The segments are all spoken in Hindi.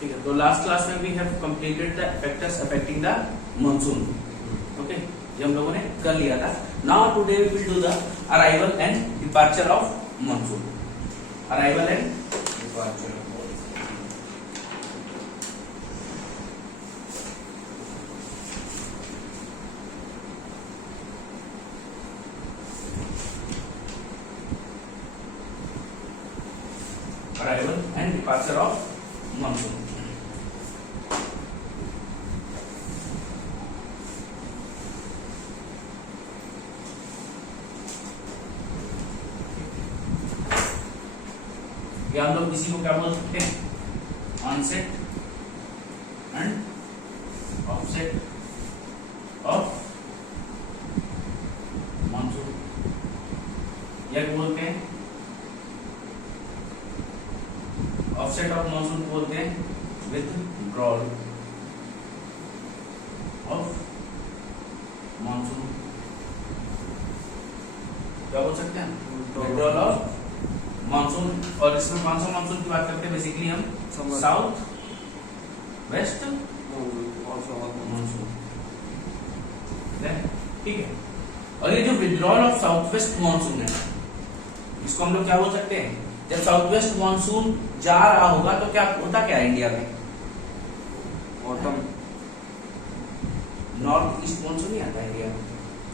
ठीक है, तो लास्ट क्लास में we have completed the factors affecting the monsoon. Okay, ये हम लोगों ने कर लिया था। Now today we will do the arrival and departure of monsoon. Arrival and departure of arrival and departure of monsoon। ये हम लोग किसी को क्या बोल सकते हैं? Onset and offset of monsoon, यह बोलते हैं। ऑफसेट ऑफ मानसून बोलते हैं विथड्रॉल ऑफ मानसून। क्या बोल सकते हैं? Withdrawal of monsoon. और इसमें कौन सा मानसून की बात करते हैं? बेसिकली हम साउथ वेस्ट मानसून, ठीक है। और ये जो withdrawal of south west monsoon है, इसको हम लोग क्या बोल सकते हैं? जब साउथ वेस्ट मानसून जा रहा होगा तो क्या होता, क्या इंडिया में ऑटम, नॉर्थ ईस्ट मानसून नहीं आता इंडिया में।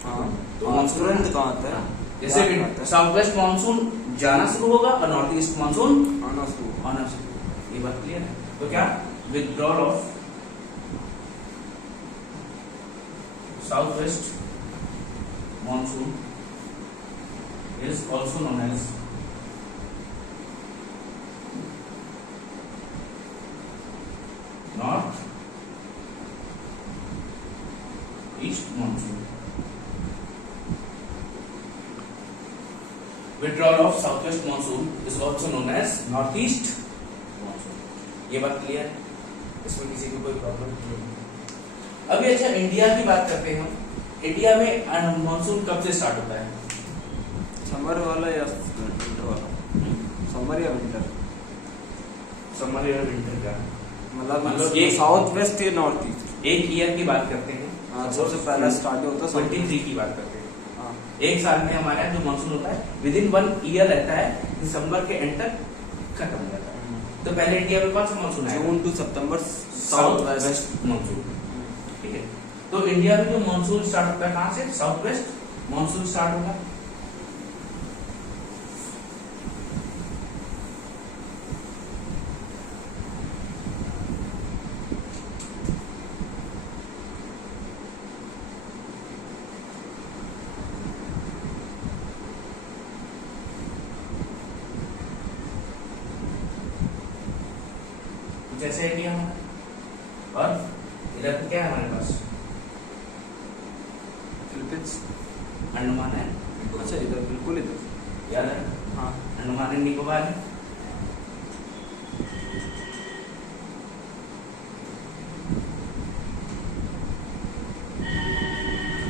हाँ, तो मानसून कहाँ आता है? जैसे साउथ वेस्ट मानसून जाना शुरू होगा और नॉर्थ ईस्ट मानसून आना शुरू। ये बात क्लियर है? तो क्या withdrawal of south west monsoon is also known as north east monsoon. Withdrawal of southwest monsoon is also known as northeast monsoon। ये बात क्लियर है? इसमें किसी को कोई प्रॉब्लम नहीं। अभी अच्छा इंडिया की बात करते हैं हम। इंडिया में मानसून कब से स्टार्ट होता है? समर वाला या विंटर वाला? समर या विंटर? समर या विंटर का मतलब ये साउथ वेस्ट या नॉर्थ ईस्ट? एक ईयर की बात करते हैं। सबसे पहला स्टार्ट होता है 23 की बात करते हैं। एक साल में हमारे यहाँ जो मानसून होता है विदिन 1 ईयर रहता है, दिसंबर के एंड तक खत्म हो जाता है। तो पहले इंडिया में कौन सा मानसून है? June to September south west monsoon, ठीक है। तो इंडिया में जो मानसून स्टार्ट होता है कहाँ से? साउथ वेस्ट मानसून स्टार्ट होगा। जैसे इंडिया हमारा, और इधर पे क्या है हमारे पास? फिलीपींस, अंडमान है। अच्छा इधर बिल्कुल इधर याद है? हाँ, अंडमान एंड निकोबार है।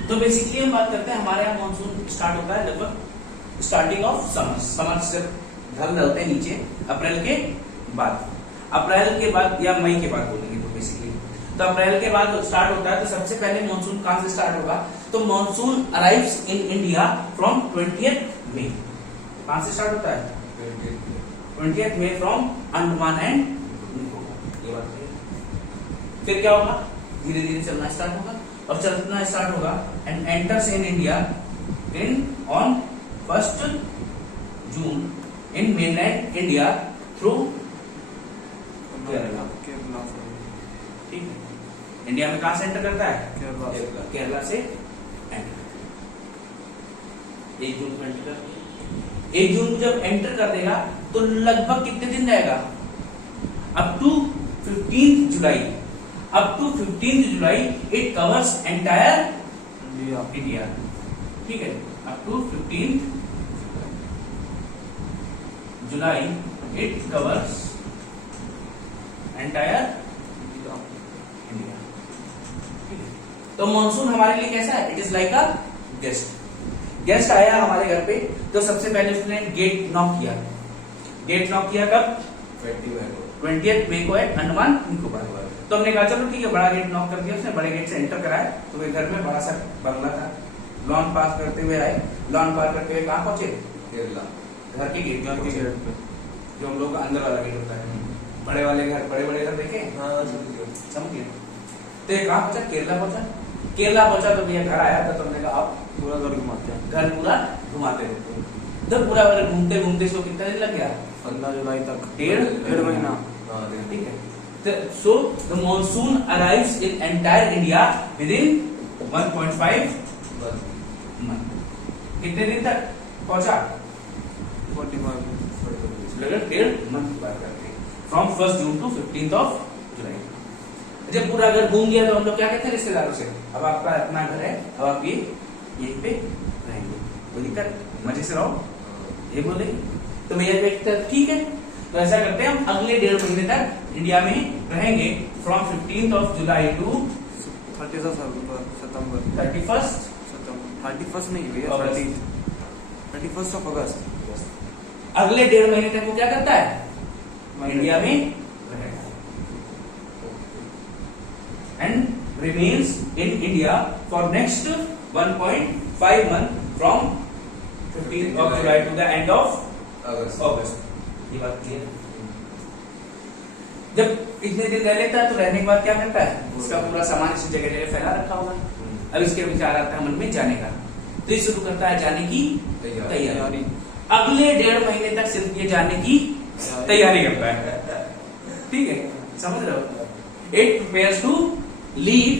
तो बेसिकली हम बात करते हैं हमारे यहाँ मानसून स्टार्ट होता है लगभग स्टार्टिंग ऑफ समर। समर से ढल डलते हैं नीचे अप्रैल के बाद। अप्रैल के बाद या मई के बाद बोलेंगे तो बेसिकली, तो अप्रैल के बाद स्टार्ट होता है। तो सबसे पहले मानसून कहां से स्टार्ट होगा? तो monsoon arrives in India from 20th May. कहां से स्टार्ट होता है? 20th May from Andaman and Nicobar. ये बात है। फिर क्या होगा? धीरे धीरे चलना स्टार्ट होगा और चलना स्टार्ट होगा and enters in India in on 1st June in mainland India through Kerala. ठीक है, इंडिया में कहां से एंटर करता है? केरला से एंटर। 1 जून को एंटर कर 1 जून को जब एंटर कर देगा तो लगभग कितने दिन रहेगा? Up to 15th July. Up to 15th July it covers entire India. ठीक है, up to 15th July it covers entire India. तो मानसून हमारे लिए कैसा है? It is like a guest. Guest आया हमारे घर पे तो सबसे पहले उसने गेट नॉक किया। गेट नॉक किया कब? 25 20th मई को है अंडमान निकोबार। तो हमने कहा चलो ठीक है, बड़ा गेट नॉक कर दिया उसने, बड़े गेट से एंटर कराया। तो वे घर में बड़ा सा बंगला था, लॉन पास करते हुए आए, लॉन पार करते हुए कहाँ पहुंचे? केरला। घर के गेट पे, जो हम लोग का अंदर वाला गेट होता है, बड़े वाले घर, बड़े बड़े घर देखे? समझिए। तो ये कहाँ पहुंचा? केरला पहुंचा। केरला पहुंचा तो भैया घर आया था, तो हमने कहा आप पूरा घर घुमाते हैं, घर पूरा घुमाते रहते। तो पूरा घूमते घूमते इसको कितना दिन लग गया? 15 जुलाई तक, डेढ़ महीना। ठीक है। So the monsoon arrives in entire India within 1.5 month. कितने दिन तक पहुंचा? 45 डेढ़ मंथ की बात करते हैं, फ्रॉम 1 जून टू 15 जुलाई। जब पूरा घर घूम गया तो हम लोग क्या कहते हैं रिश्तेदारों से, अब आपका अपना घर है, अब आप ये यहीं पे रहेंगे, कोई दिक्कत, मजे से रहो, ये बोले। तो भैया ठीक है, तो ऐसा करते हैं हम अगले 1.5 महीने तक इंडिया में रहेंगे, फ्रॉम 15 जुलाई टू 31 सितंबर, 31 नहीं भैया, 31 अगस्त। अगले 1.5 महीने तक वो क्या करता है? इंडिया में रहेगा and remains in India for next 1.5 month from 15 July to the end of August. ये बात क्लियर है? जब इतने दिन रह लेता है तो रहने के बाद क्या करता है? उसका पूरा सामान इस जगह जगह फैला रखा होगा। अब इसके विचार आता है मन में जाने का, तो ये शुरू करता है जाने की तैयारी। अगले 1.5 महीने तक सिर्फ ये जाने की तैयारी करता है। ठीक है, समझ रहे हो? It prepares to leave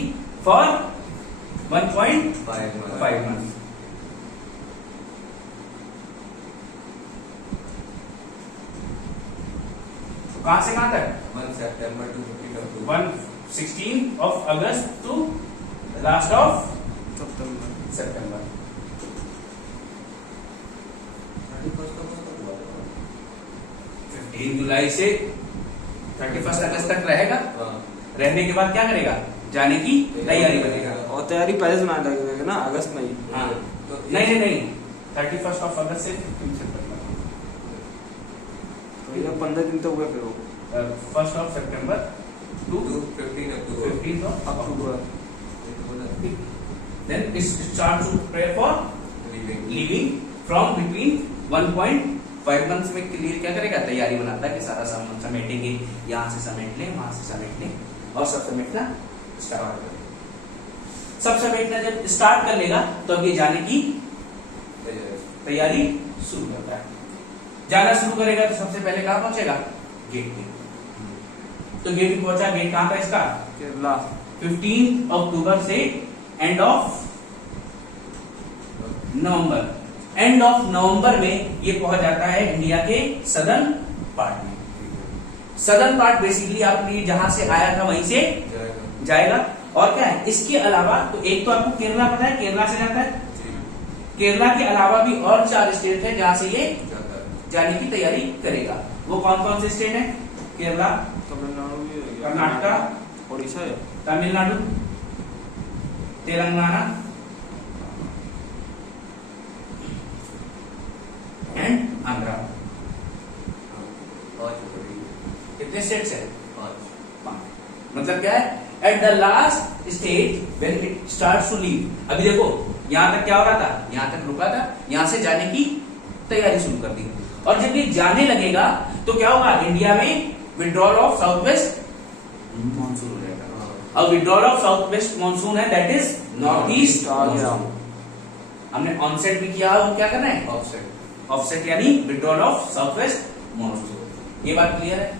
for 1.5 month. कहां से कहां तक? 1 September to 16 of August to last of September. 15 जुलाई से 31 अगस्त तक रहेगा। रहने के बाद क्या करेगा? जाने की तैयारी करेगा। और तैयारी पहले से ना लगेगा ना, अगस्त में ही। हाँ, नहीं 31 of अगस्त से 15 सितंबर, तो ये 15 दिन तो हुए फिर वो 1 of September to 15 of October. Then it starts to prepare for leaving from between 1.5 months में क्लियर क्या करेगा? तैयारी बनाता है कि सारा सामान समेटेंगे, यहाँ से समेट लें, वहां से समेट लें, और सब समेटना स्टार्ट कर। सब समेटना जब स्टार्ट कर लेगा तो अब ये जाने की तैयारी शुरू करता है। जाना शुरू करेगा तो सबसे पहले कहाँ पहुंचेगा? गेट पे। तो गेट पे पहुंचा। गेट कहाँ था इसका? केरला। 15 अक्टूबर से and of November. And of नवंबर में ये पहुंच जाता है इंडिया के सदर्न पार्ट में। सदर्न पार्ट बेसिकली आपने जहां से आया था वहीं से जाएगा। और क्या है इसके अलावा? तो एक तो आपको केरला पता है, केरला से जाता है। केरला के अलावा भी और 4 स्टेट है जहां से ये जाने की तैयारी करेगा। वो कौन कौन से स्टेट है? केरला, तमिलनाडु भी, कर्नाटक, उड़ीसा है, तमिलनाडु, तेलंगाना एंड आंध्रा। कितने स्टेट्स है? 5। मतलब क्या है? At the last stage when it starts to leave. अभी देखो यहां तक क्या हो रहा था? यहां तक रुका था, यहां से जाने की तैयारी शुरू कर दी। और जब ये जाने लगेगा तो क्या होगा? इंडिया में withdrawal of south west monsoon हो जाएगा। और withdrawal of south west monsoon है, that is north east monsoon. हमने ऑनसेट भी किया, वो क्या करना है? ऑफसेट यानी withdrawal of south west monsoon. ये बात क्लियर है?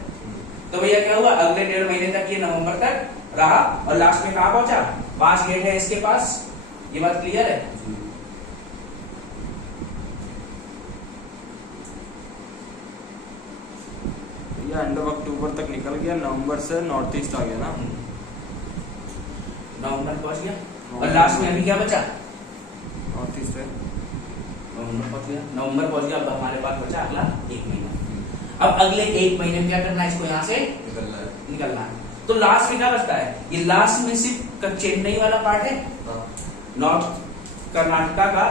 तो भैया क्या हुआ? अगले 1.5 महीने तक ये नवंबर तक रहा और लास्ट में कहां पहुंचा? 5 गेट है इसके पास। ये बात क्लियर है? ये एंड ऑफ अक्टूबर तक निकल गया, नवंबर से नॉर्थ ईस्ट आ गया ना। नवंबर पहुंच गया और लास्ट में अभी क्या बचा? नॉर्थ ईस्ट है। नवंबर पहुंच गया। अब हमारे पास बचा अगला 1 महीना। अब अगले 1 महीने में क्या करना है? इसको यहाँ से निकलना है। तो लास्ट में क्या बचता है? ये लास्ट में सिर्फ चेन्नई वाला पार्ट है, नॉर्थ कर्नाटका का,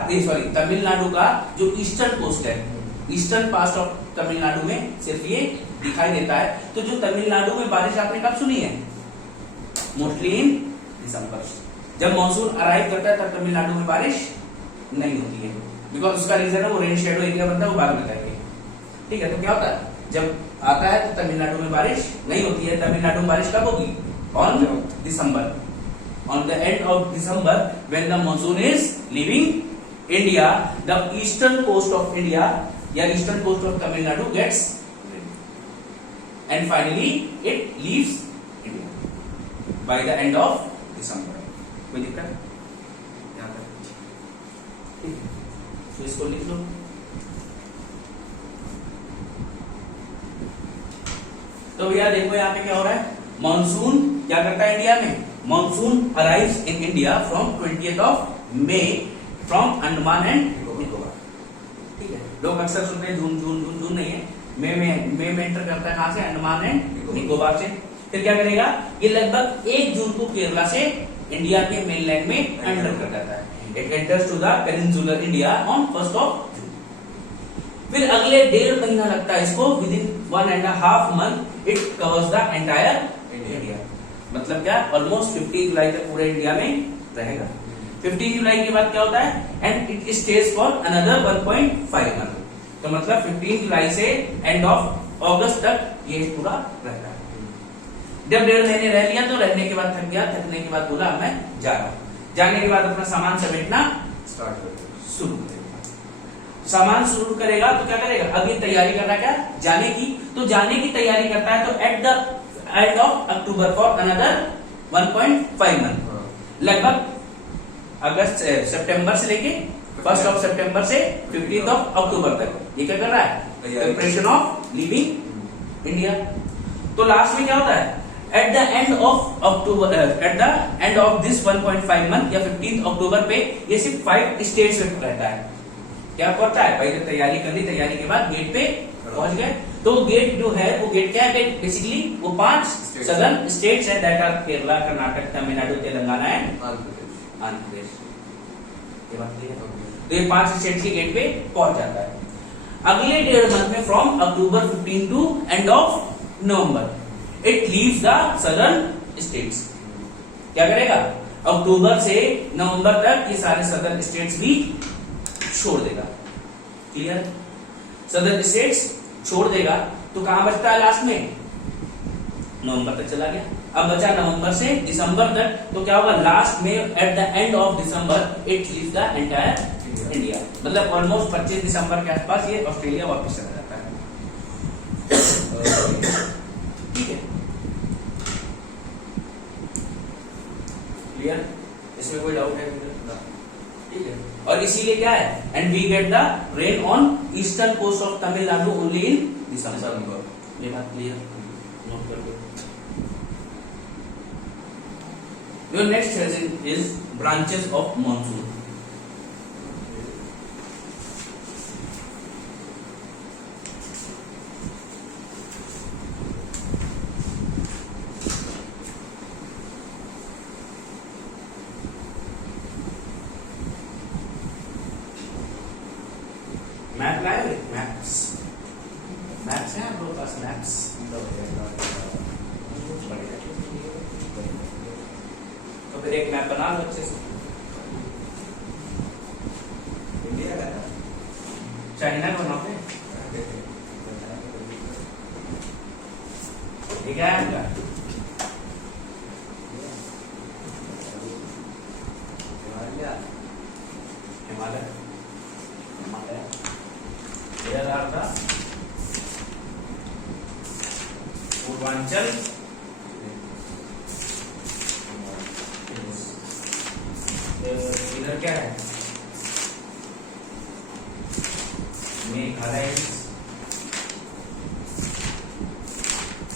तमिलनाडु का जो ईस्टर्न कोस्ट है, ईस्टर्न पार्ट ऑफ तमिलनाडु में सिर्फ ये दिखाई देता है। तो जो तमिलनाडु में बारिश आपने कब सुनी है? मोस्टली इन दिसंबर। जब मानसून अराइव करता है तब तमिलनाडु में बारिश नहीं होती है, बिकॉज उसका रीजन है वो रेन शेडो एरिया बनता है, वो बाद में बताएंगे। ठीक है, तो क्या होता है जब आता है तो तमिलनाडु में बारिश नहीं होती है। तमिलनाडु में बारिश कब होगी? On December, on the end of December when the monsoon is leaving India, the eastern coast of India या eastern coast of Tamil Nadu gets and finally it leaves India by the end of December. कोई दिक्कत? ठीक है, तो इसको लिख लो। तो भैया देखो यहाँ पे क्या हो रहा है, मानसून क्या करता है इंडिया में? Monsoon arrives in India from 20th of May from Andaman and Nicobar. ठीक है, लोग अक्सर सुनते हैं जून जून जून, जून नहीं है, मे में एंटर करता है। कहां से? अंडमान एंड निकोबार से। फिर क्या करेगा, ये लगभग 1 जून को केरला से इंडिया के मेनलैंड में एंटर कर जाता है। It enters to the peninsular India on 1st of June. फिर अगले 1.5 महीना लगता है इसको, within 1.5 month it covers the entire India. मतलब क्या, ऑलमोस्ट 15 जुलाई तक पूरे इंडिया में रहेगा। 15 जुलाई के बाद क्या होता है, and it stage for another 1.5 month. तो मतलब 15 जुलाई से एंड ऑफ अगस्त तक ये पूरा रहता है। जब 1.5 महीने रह लिया तो रहने के बाद थक गया, थकने के बाद बोला मैं जा रहा हूं। जाने के बाद अपना सामान समेटना शुरू करेगा। सामान शुरू करेगा तो क्या करेगा, अभी तैयारी कर रहा है क्या, जाने की। तो जाने की तैयारी करता है तो at the end of October for another 1.5 month, लगभग अगस्त सितंबर से लेके 1st ऑफ सितंबर से 15th ऑफ अक्टूबर तक ये क्या कर रहा है, प्रिपरेशन ऑफ लीविंग इंडिया। तो लास्ट में क्या होता है, at the end of October, at the end of this 1.5 month या 15th अक्टूबर पे ये सिर्फ 5 स्टेट्स में रहता है। क्या करता है, पहले तैयारी कर ली, तैयारी के बाद गेट पे पहुंच गए। तो गेट जो है वो गेट क्या है, बेसिकली वो 5 सदर्न स्टेट्स है, that are Kerala, Karnataka, Tamil Nadu, Telangana and Andhra Pradesh. ये बात क्लियर है? तो ये 5 स्टेट के गेट पे पहुंच जाता है। अगले 1.5 मंथ में from October 15 to end of November it leaves the southern states. क्या करेगा, अक्टूबर से नवंबर तक ये सारे सदर्न स्टेट्स भी छोड़ देगा। क्लियर? सदर्न स्टेट्स छोड़ देगा तो कहां बचता है लास्ट में, नवंबर तक चला गया। अब बचा नवंबर से दिसंबर तक, तो क्या होगा लास्ट में at the end of December it leaves the entire India. मतलब ऑलमोस्ट 25 दिसंबर के आसपास ये ऑस्ट्रेलिया वापस चला जाता है। ठीक है, क्लियर? इसमें कोई डाउट है? ठीक है, और इसीलिए क्या है, and we get the rain on eastern coast of Tamil Nadu only in December. ये बात क्लियर? नोट कर लो। Your next heading is branches of monsoon. Map लाए? मैप्स हैं आप लोगों के पास? मैप्स तो फिर एक मैप बना लो अच्छे से। इंडिया का था, चाइना का बनाते हैं। ये क्या है आपका? हिमालय। हिमालय था पूर्वांचल, इधर क्या है, मेघालय।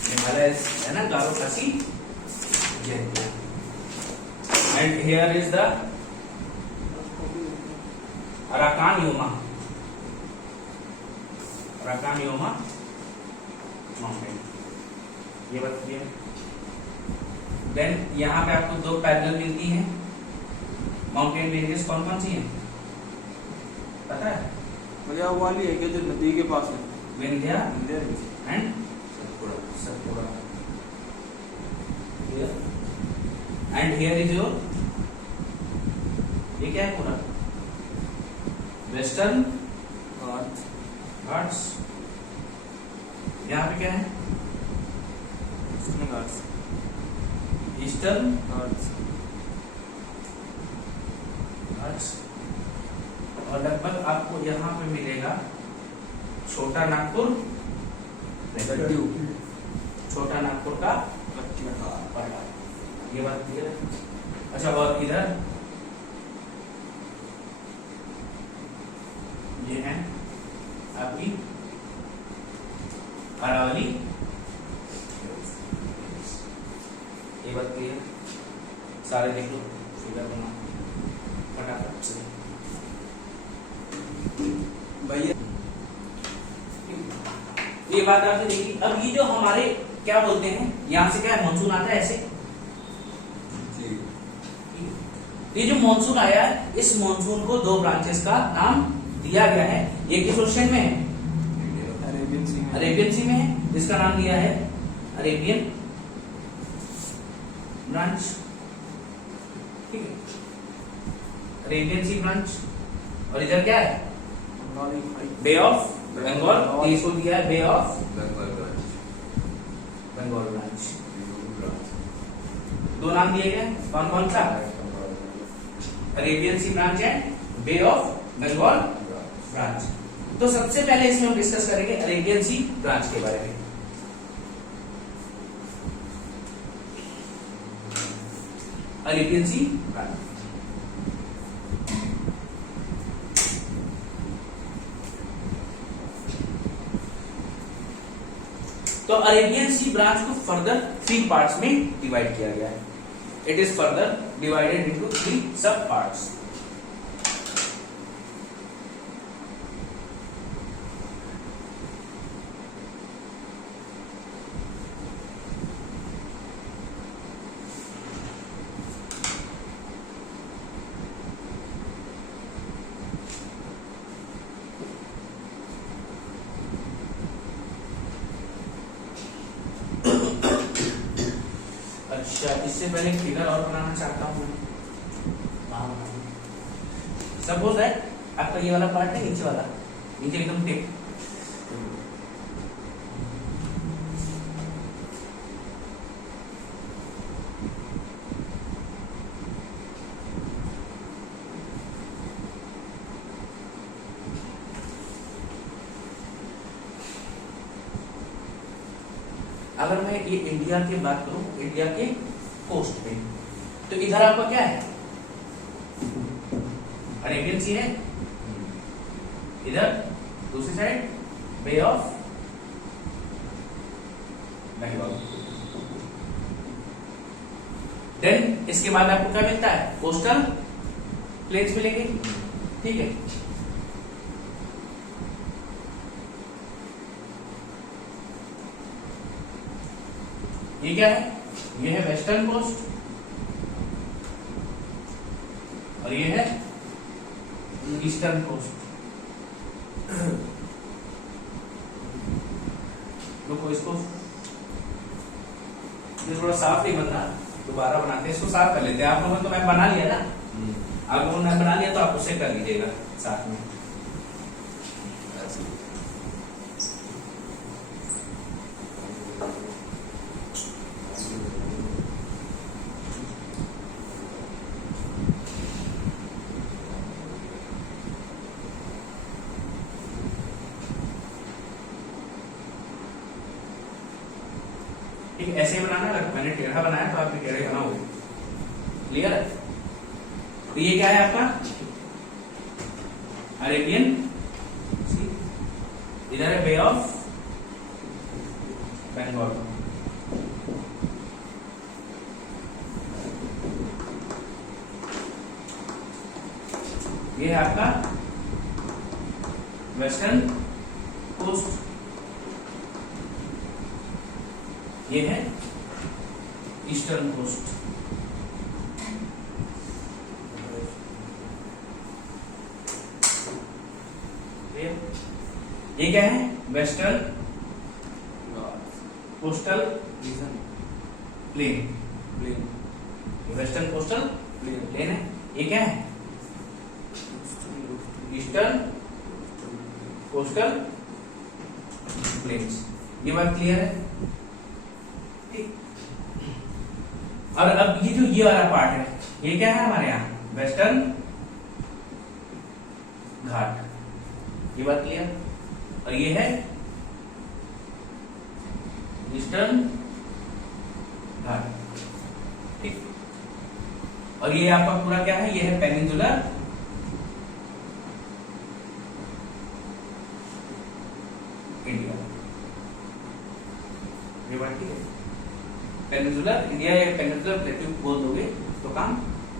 मेघालय है ना, गारो खासी। And here is the Arakan Yoma. Arakan Yoma mountain, ये बताइए। देन यहाँ पे आपको 2 पैरेलल मिलती हैं। माउंटेन रेंजेस कौन कौन सी हैं पता है? मुझे वो वाली है कि जो नदी के पास है, Vindhya Vindhya and Satpura here and here is your ये क्या है पूरा वेस्टर्न घाट्स यहाँ पे क्या है ईस्टर्न घाट्स और लगभग आपको यहाँ पे मिलेगा छोटा नागपुर छोटा नागपुर का पट्टा ये बात क्लियर है। अच्छा और इधर ये है आपकी अरावली ये बात क्लियर सारे देख लो फिगर बना फटाफट से भैया ये बात आपने देखी। अब ये जो हमारे क्या बोलते हैं यहाँ से क्या है मानसून आता है ऐसे ये जो मानसून आया है इस मानसून को दो ब्रांचेस का नाम दिया गया है। ये किस ओशन में है अरेबियन सी में है इसका नाम दिया है अरेबियन ब्रांच ठीक है अरेबियन सी ब्रांच और इधर क्या है बे ऑफ बंगाल इसको दिया है बे ऑफ बंगाल ब्रांच दो नाम दिए गए कौन कौन सा अरेबियन सी ब्रांच है बे ऑफ बंगाल ब्रांच। तो सबसे पहले इसमें हम डिस्कस करेंगे अरेबियन सी ब्रांच के बारे में। अरेबियन सी ब्रांच तो अरेबियन सी ब्रांच को फर्दर 3 पार्ट्स में डिवाइड किया गया है। It is further divided into 3 सब पार्ट्स। अच्छा इससे पहले फिगर और बनाना चाहता हूँ सपोज दैट आपका ये वाला पार्ट है नीचे वाला नीचे एकदम टिक अगर मैं ये इंडिया की बात करूं इंडिया के कोस्ट पे तो इधर आपका क्या है अरेबियन सी है इधर दूसरी side bay of Bengal. Then इसके बाद आपको क्या मिलता है कोस्टल प्लेन्स मिलेंगे ठीक है। ये क्या है ये है वेस्टर्न कोस्ट और ये है ईस्टर्न कोस्ट। देखो इसको ये थोड़ा साफ नहीं बन रहा दोबारा बनाते हैं इसको साफ कर लेते हैं। आप लोगों ने तो मैं बना लिया ना आप लोगों ने बना लिया तो आप उसे कर लीजिएगा साथ में। ठीक है ऐसे ही बनाना अगर मैंने टेढ़ा बनाया तो आप भी टेढ़े बनाओगे क्लियर है। तो ये क्या है आपका अरेबियन इधर है बे ऑफ बंगाल। ये है आपका वेस्टर्न कोस्ट ये है ईस्टर्न कोस्ट। ये क्या है western coastal region plain, plain western coastal plain plain है। ये क्या है? Eastern coastal plains. ये बात क्लियर है? ठीक। और अब ये जो ये वाला पार्ट है, ये क्या है हमारे यहाँ? वेस्टर्न घाट। ये बात क्लियर? और ये है ईस्टर्न घाट। ठीक। और ये आपका पूरा क्या है? ये है पेनिनसुलर इंडिया। ये बात ठीक है? पेनिनसुलर इंडिया या पेनिनसुलर प्लेटू बोल दोगे तो काम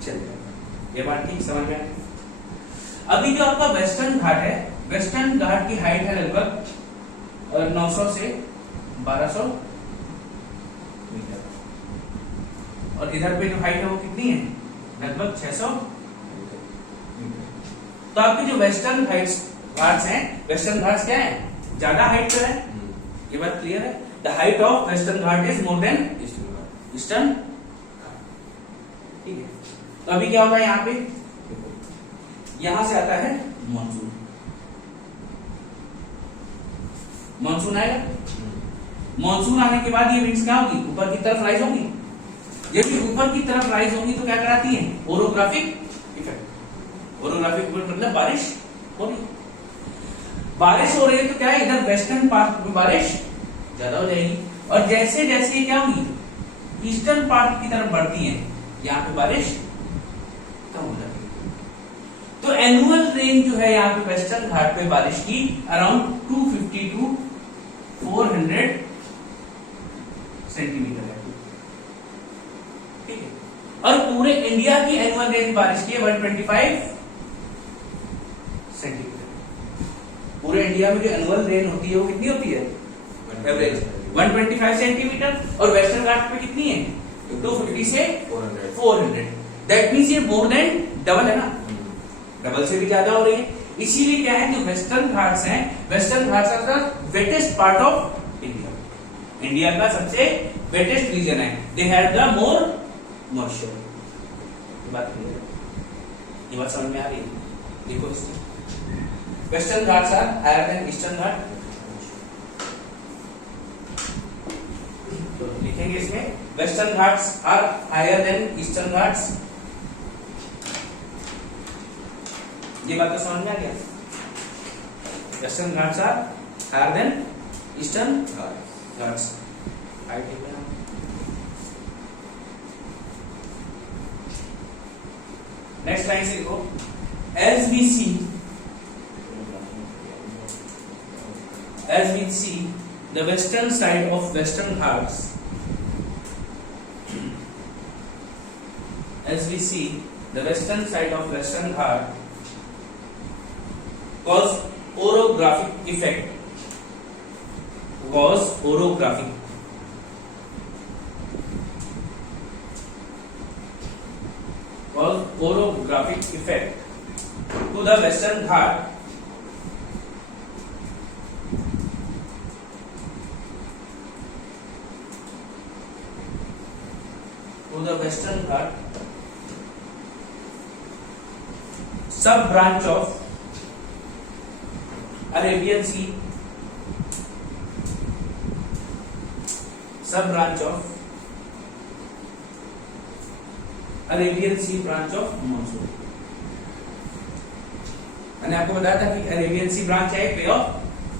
चल जाएगा। ये बात ठीक समझ में आई? अभी जो आपका वेस्टर्न घाट है, वेस्टर्न घाट की हाइट है लगभग 900 से 1200 मीटर, और इधर पे जो हाइट है वो कितनी है? लगभग 600 मीटर। तो आपके जो वेस्टर्न घाट्स हैं, वेस्टर्न घाट्स क्या है? ज्यादा हाइट पे है। ये बात क्लियर है? The height of western Ghat is more than eastern. ठीक है। तो अभी क्या होगा यहाँ पे? यहां से आता है मानसून। मानसून आएगा। मानसून आने के बाद ये विंड्स क्या होगी? ऊपर की तरफ राइज होंगी। जब ये ऊपर की तरफ राइज होंगी तो क्या कराती है? Orographic effect. ओरोग्राफिक मतलब बारिश हो रही। बारिश हो रही है तो क्या है? इधर वेस्टर्न पार्ट में बारिश ज्यादा हो जाएगी, और जैसे जैसे क्या होगी? ईस्टर्न पार्ट की तरफ बढ़ती है, यहाँ पे बारिश कम हो जाती है। तो एनुअल रेन जो है यहाँ पे वेस्टर्न घाट पे बारिश की अराउंड 250 टू 400 सेंटीमीटर है। ठीक है। और पूरे इंडिया की एनुअल रेन बारिश की 125 सेंटीमीटर। पूरे इंडिया में जो एनुअल रेन होती है वो कितनी होती है? Average 125 centimetre. और वेस्टर्न घाट पे कितनी है? 250 से 400। दैट मीन्स ये मोर देन डबल है ना? डबल से भी ज्यादा हो रही है। इसीलिए क्या है, जो वेस्टर्न घाट्स हैं, western Ghats are the wettest part of India. India का सबसे वेटेस्ट रीजन है। They have the more moisture. ये बात क्लियर है? ये बात समझ में आ रही है? देखो इसमें western Ghats are higher than eastern Ghat. तो लिखेंगे इसमें western Ghats are higher than eastern Ghats. ये बात तो समझ में आ गया? Western Ghats are higher than eastern Ghats. Next line से देखो, as we see the western side of Western Ghats, as we see the western side of Western Ghat cause orographic effect, cause orographic effect to the Western Ghat sub branch of Arabian Sea, sub branch of Arabian sea branch of monsoon. मैंने आपको बताया था कि अरेबियन सी ब्रांच है, बे ऑफ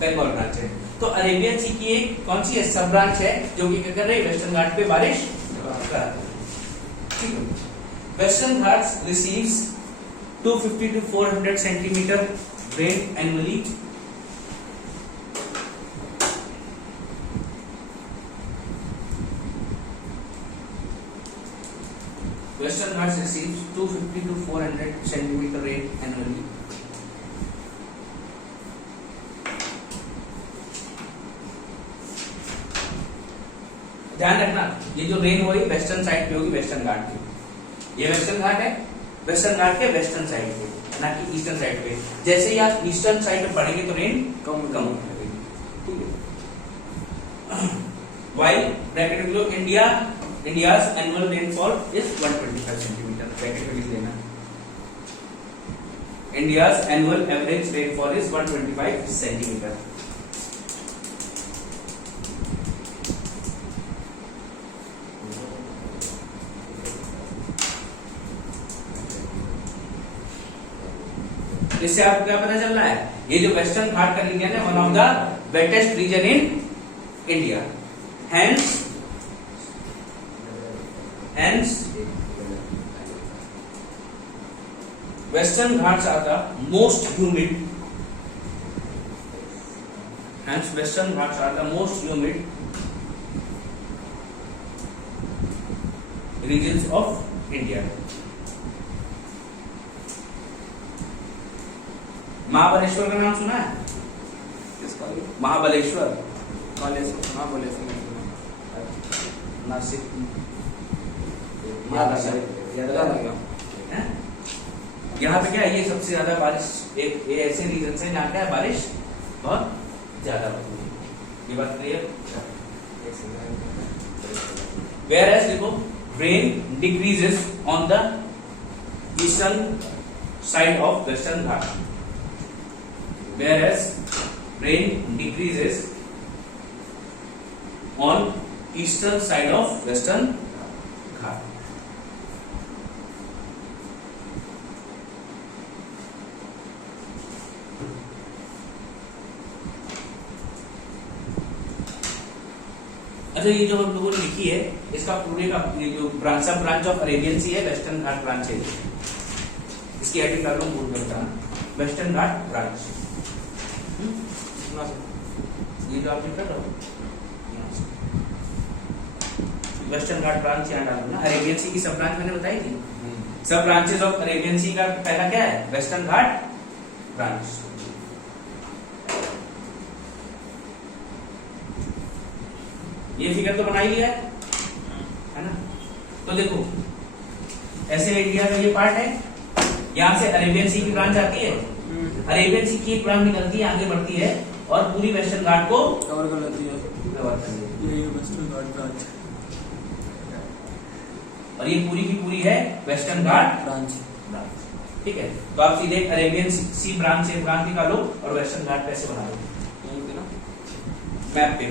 बंगाल ब्रांच है। तो अरेबियन सी की एक कौन सी है? सब ब्रांच है, जो कि क्या कर रही है? वेस्टर्न घाट पे बारिश कर रही है। Western Ghats receives 250 to 400 centimetre rain annually. Western Ghats receives 250 to 400 centimeter rain annually. ध्यान रखना, ये जो रेन हो रही वेस्टर्न साइड पे होगी, वेस्टर्न घाट की। ये वेस्टर्न घाट है, वेस्टर्न घाट के वेस्टर्न साइड पे, ना कि ईस्टर्न साइड पे। जैसे ही आप ईस्टर्न साइड पे पढ़ेंगे तो रेन कम लगेगी। ठीक है। while ब्रैकेट में लो India's annual rainfall is 125 centimetre, bracket में लिख लेना। India's annual average rainfall is 125 centimetre. इससे आपको क्या पता चल रहा है, ये जो वेस्टर्न घाट का रीजन है one of the wettest region in India, hence western Ghats are the most humid, hence western Ghats are the most humid regions of India. Mahabaleshwar का नाम सुना है? किसका? महाबलेश्वर, महाबलेश्वर नासिक, याद आ गया। यहाँ पे क्या है, ये सबसे ज्यादा बारिश, एक ये ऐसे रीजन से जहाँ क्या है बारिश बहुत ज्यादा होती है। ये बात क्लियर? वेयर एज देखो rain decreases on the eastern side of western Ghat, whereas rain decreases on eastern side of western Ghat. अच्छा, ये जो हम लोगों ने लिखी है इसका पूरे का ये जो सब ब्रांच ऑफ अरेबियन सी है, वेस्टर्न घाट ब्रांच है, इसकी एडिट कर लो, भूल कर बताना, वेस्टर्न घाट ब्रांच। ये जो आप लिख रहे हो वेस्टर्न घाट ब्रांच यहाँ डालो ना। अरेबियन सी की सब ब्रांच मैंने बताई थी, सब ब्रांचेस ऑफ अरेबियन सी का पहला क्या है, वेस्टर्न घाट ब्रांच। ये फिगर तो बना ही लिया है ना। तो देखो ऐसे इंडिया का ये पार्ट है, यहाँ से अरेबियन सी की ब्रांच आती है, अरेबियन सी की एक ब्रांच निकलती है, आगे बढ़ती है और पूरी वेस्टर्न घाट को कवर कर लेती है, कवर कर लेती है। ये वेस्टर्न घाट ब्रांच, और ये पूरी की पूरी है वेस्टर्न घाट ब्रांच। ठीक है, तो आप सीधे अरेबियन सी ब्रांच से ब्रांच निकालो और वेस्टर्न घाट कैसे बना लो, यहीं पे ना मैप पे।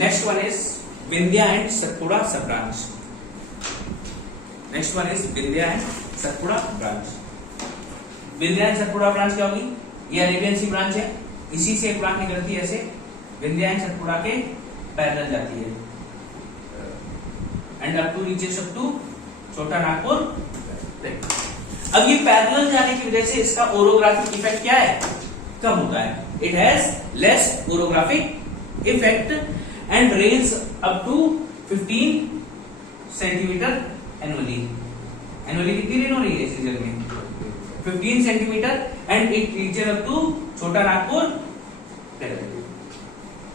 Next one is Vindhya and Satpura sub branch. Next one is Vindhya and Satpura branch. Vindhya and Satpura branch क्या होगी, ये अरेबियन सी ब्रांच है, इसी से एक ब्रांच निकलती है ऐसे विंध्या एंड सतपुड़ा के पैरेलल जाती है and up to reaches up to Chota Nagpur. अब ये पैरेलल जाने की वजह से इसका ओरोग्राफिक इफेक्ट क्या है, कम होता है। It has less orographic effect and range up to 15 centimetre annually. Annually कितनी रेन हो रही है इस रीजन में, 15 centimetre and it reaches up to Chota Nagpur.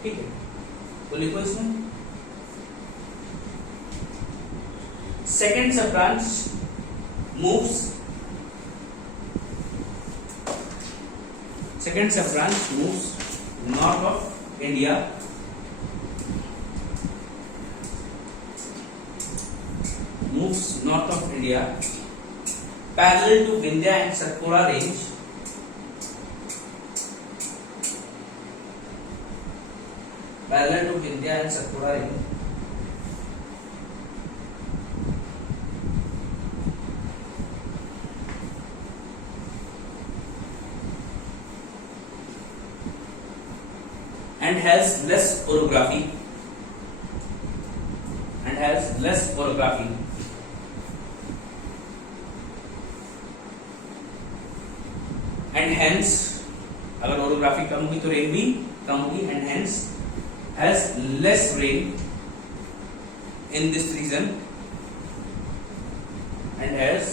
ठीक है, तो लिखो इसमें second sub branch moves, second sub branch moves north of India parallel to Vindhya and Satpura range and has less orography and hence, अगर ओरोग्राफी कम होगी तो रेन भी कम होगी, and hence has less rain in this region, and has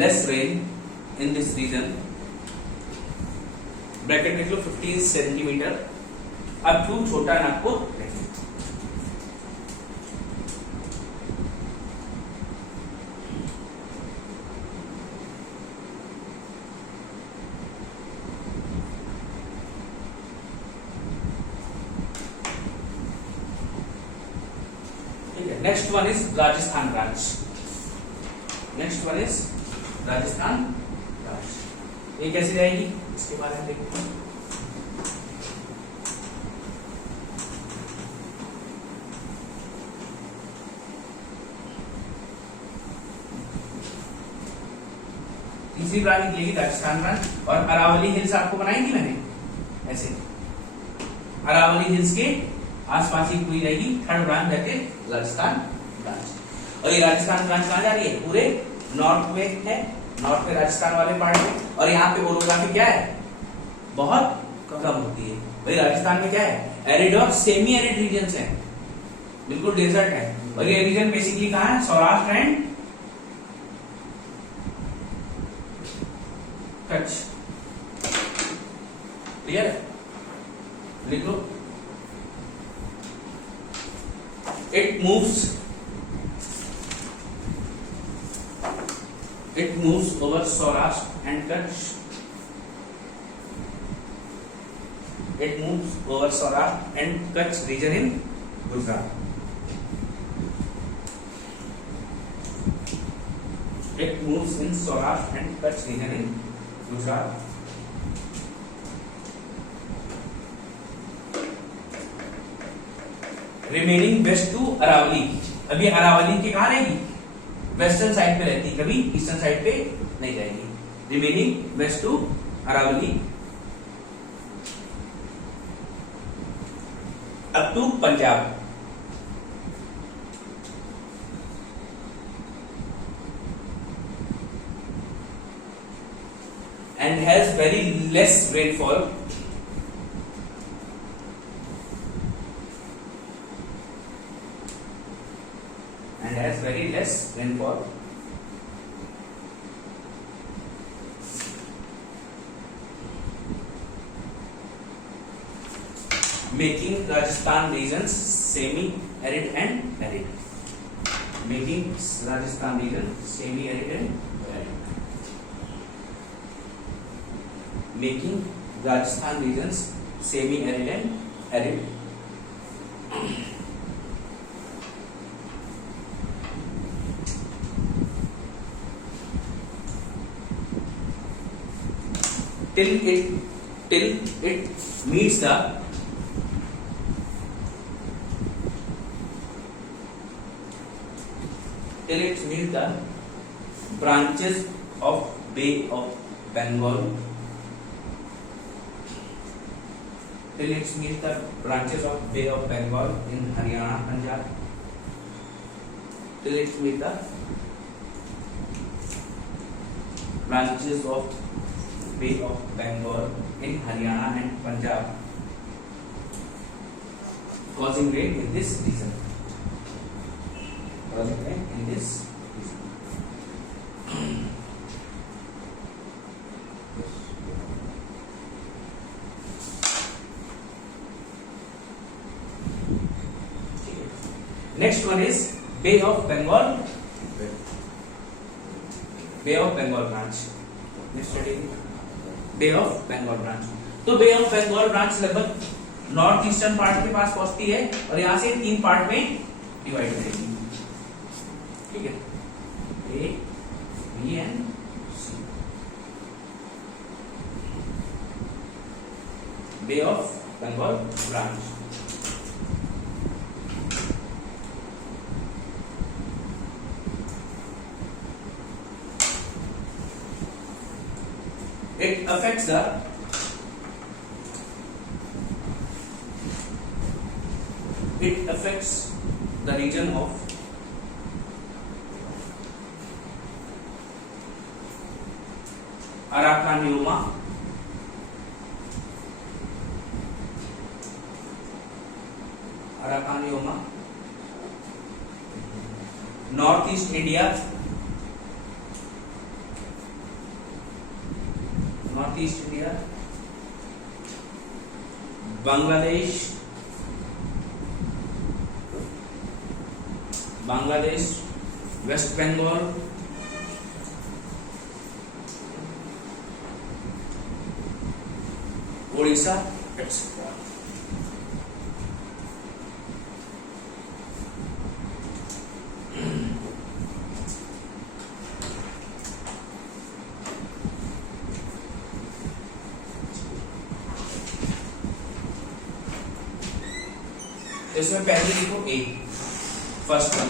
less rain in this region, bracket लिख लो 15 सेंटीमीटर। अब टू छोटा नागपुर देखिए, ठीक है। Next one is Rajasthan branch, next one is Rajasthan branch. ये कैसी रहेगी इसके बारे में देखते हैं। तीसरी ब्रांच निकलेगी राजस्थान ब्रांच, और अरावली हिल्स आपको बनाई थी मैंने ऐसे, अरावली हिल्स के आसपास ही पूरी रहेगी थर्ड ब्रांच रहते राजस्थान ब्रांच। और ये राजस्थान ब्रांच कहाँ जा रही है, पूरे नॉर्थ में है, नॉर्थ में राजस्थान वाले पार्ट में, और यहाँ पे ओरोग्राफी क्या है, बहुत कम होती है। भाई राजस्थान में क्या है, एरिड और सेमी एरिड रीजन है, बिल्कुल डेजर्ट है, और ये रीजन बेसिकली कहाँ है, सौराष्ट्र एंड कच्छ, क्लियर है, लिख लो। It moves over Saurashtra and Kutch. It moves over Saurashtra and Kutch region in Gujarat. It moves in Saurashtra and Kutch region in Gujarat. Remaining west to Aravalli, अभी अरावली के कहा रहेगी, वेस्टर्न साइड पे रहती, कभी ईस्टर्न साइड पे नहीं जाएगी। Remaining west to Aravalli up to Punjab, and has very less rainfall, and has very less rainfall, making Rajasthan regions semi-arid and arid, making Rajasthan region semi-arid and arid, making Rajasthan regions semi-arid and arid. Till it meets the branches of Bay of Bengal, till it meets the branches of Bay of Bengal in Haryana, Punjab, till it meets the branches of Bay of Bengal in Haryana and Punjab, causing rain in this region. Causing rain in this region. Next one is Bay of Bengal. Bay of Bengal branch. Next study. Bay of Bengal branch. तो बे ऑफ बंगाल ब्रांच लगभग नॉर्थ ईस्टर्न पार्ट के पास पहुंचती है, और यहां से 3 पार्ट में डिवाइड हो जाएगी, ठीक है, A B and C. Bay of Bengal branch it affects the region of Arakan Yoma Arakan Yoma. North east India, north east India, Bangladesh, Bangladesh, West Bengal, Orissa etcetera. इसमें पहले लिखो A, first one.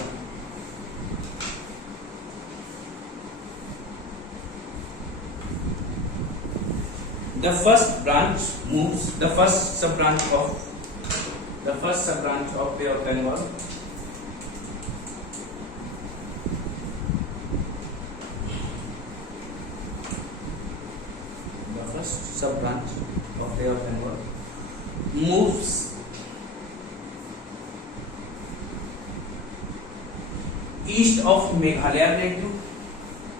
The first branch moves, the first sub branch of Bay of Bengal, the first sub branch of Bay of Bengal moves east of Meghalaya Plateau,